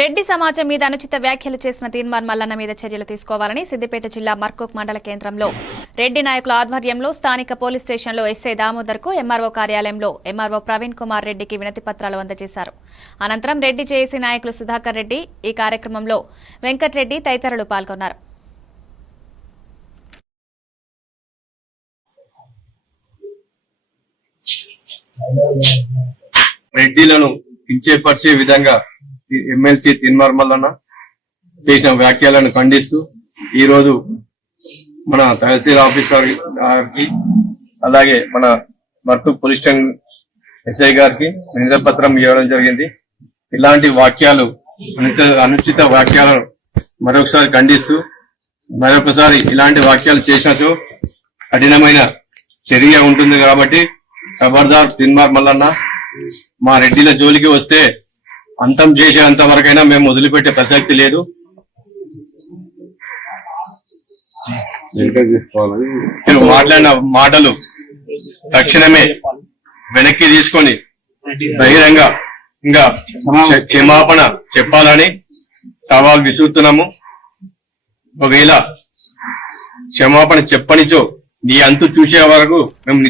రెడ్డి సమాజం మీద అనుచిత వ్యాఖ్యలు చేసిన తీన్మార్ మల్లన్న మీద చర్యలు తీసుకోవాలని సిద్దిపేట జిల్లా మర్కూక్ మండల కేంద్రంలో రెడ్డి నాయకుల ఆధ్వర్యంలో స్థానిక పోలీస్ స్టేషన్లో ఎస్ఐ దామోదర్కు ఎంఆర్ఓ కార్యాలయంలో ఎంఆర్ఓ ప్రవీణ్ కుమార్ రెడ్డికి వినతి పత్రాలు అందజేశారు. అనంతరం రెడ్డి జేఏసీ నాయకులు సుధాకర్ రెడ్డి, ఈ కార్యక్రమంలో వెంకట్రెడ్డి తదితరులు పాల్గొన్నారు. రెడ్డిలను కించపరిచే విధంగా ఎమ్మెల్సీ తీన్మార్ మల్లన్న చేసిన వ్యాఖ్యలను ఖండిస్తూ ఈ రోజు మన తహసీల్ ఆఫీసర్ గారికి అలాగే మన మర్కూక్ పోలీస్ స్టేషన్ ఎస్ఐ గారికి వినతి పత్రం ఇవ్వడం జరిగింది. ఇలాంటి వాక్యాలు అనుచిత వ్యాఖ్యలను మరొకసారి ఖండిస్తూ మరొకసారి ఇలాంటి వ్యాఖ్యలు చేసినచో కఠినమైన చర్య ఉంటుంది కాబట్టి ఖబర్దార్ తీన్మార్ మల్లన్న, మా రెడ్డిల జోలికి వస్తే అంతం చేసేంత వరకైనా మేము వదిలిపెట్టే ప్రసక్తి లేదు. మీరు మాట్లాడిన మాటలు తక్షణమే వెనక్కి తీసుకొని బహిరంగ ఇంకా క్షమాపణ చెప్పాలని సవాల్ విసురుతున్నాము. ఒకవేళ క్షమాపణ చెప్పనిచో నీ అంతు చూసే వరకు మేము